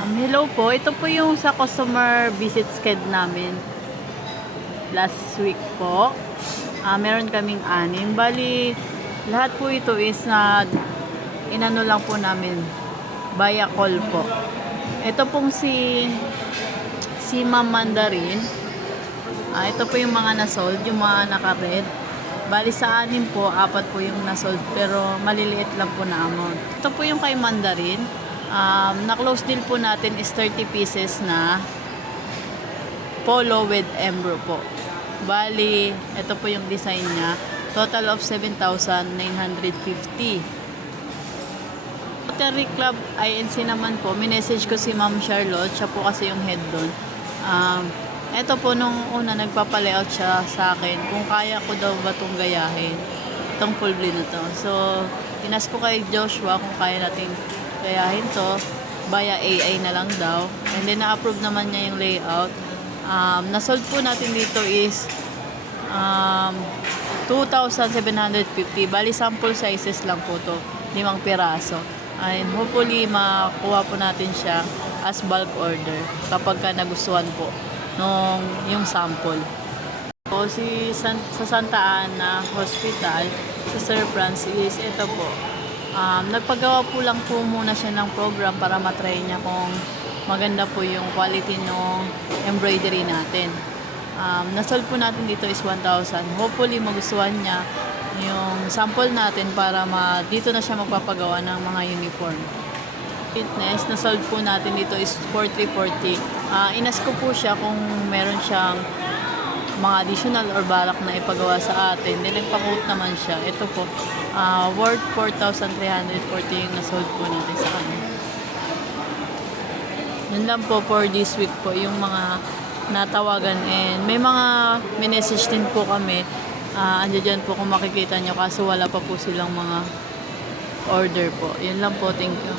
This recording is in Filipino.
Hello po. Ito po yung sa customer visit schedule namin last week po. Meron kaming 6. Bali, lahat po ito is na inano lang po namin via call po. Ito pong si Ma'am Mandarin. Ito po yung mga nasold, yung mga naka-red. Bali sa 6 po, 4 po yung nasold pero maliliit lang po na amount. Ito po yung kay Mandarin. Na-close deal po natin is 30 pieces na polo with embro po. Bali, ito po yung design niya. Total of 7,950. Rotary Club INC naman po, minessage ko si Ma'am Charlotte. Siya po kasi yung head doon. Ito po, nung una nagpapalayout siya sa akin kung kaya ko daw ba itong gayahin. Itong full bleed na to. So, tinas ko kay Joshua kung kaya natin gayahin to via AI na lang daw. And then na-approve naman niya yung layout. Nasold po natin dito is 2,750. Bali sample sizes lang po to, 5 piraso. And hopefully makuha po natin siya as bulk order kapag ka nagustuhan po nung yung sample. So, sa Santa Ana Hospital, si Sir Francis, ito po. Nagpagawa po lang po muna siya ng program para matry niya kung maganda po yung quality ng embroidery natin. Nasold po natin dito is 1,000. Hopefully magustuhan niya yung sample natin para dito na siya magpapagawa ng mga uniform. Fitness, nasold po natin dito is 4,340. Inas ko po siya kung meron siyang mga additional or balak na ipagawa sa atin. Then nagpa-quote naman siya. Ito po, worth 4,340 yung nasold po natin sa kanya. Yun lang po for this week po, yung mga natawagan. And may mga message din po kami. Andiyan dyan po kung makikita nyo, kaso wala pa po silang mga order po. Yun lang po, thank you.